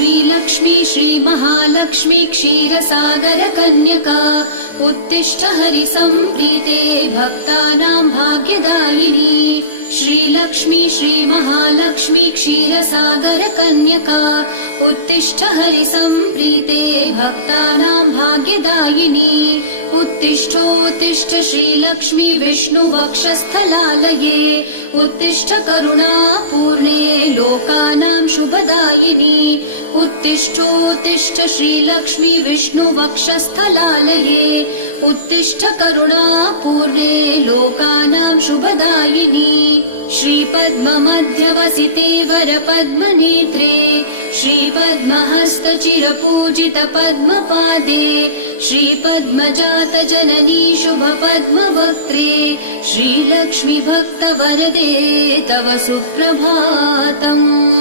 श्रीलक्ष्मी श्रीमहालक्ष्मी क्षीरसागरकन्यका उत्तिष्ठ हरिसम्प्रीते भक्तानां भाग्यदायिनी। श्रीलक्ष्मी श्रीमहालक्ष्मी क्षीरसागरकन्यका उत्तिष्ठ हरिसम्प्रीते भक्तानां भाग्यदायिनी। उत्तिष्ठोत्तिष्ठ श्रीलक्ष्मी विष्णुवक्षस्थलालये उत्तिष्ठ करुणापूर्णे लोकानां शुभदायिनी। उत्तिष्ठोत्तिष्ठ श्रीलक्ष्मी विष्णुवक्षस्थलालये उत्तिष्ठ करुणापूर्णे लोकानां शुभदायिनी। श्रीपद्ममध्यवसिते वरपद्मनेत्रे श्रीपद्महस्तचिरपूजितपद्मपादे श्रीपद्मजातजननी शुभपद्मवक्त्रे श्रीलक्ष्मी भक्तवरदे तव सुप्रभातम्।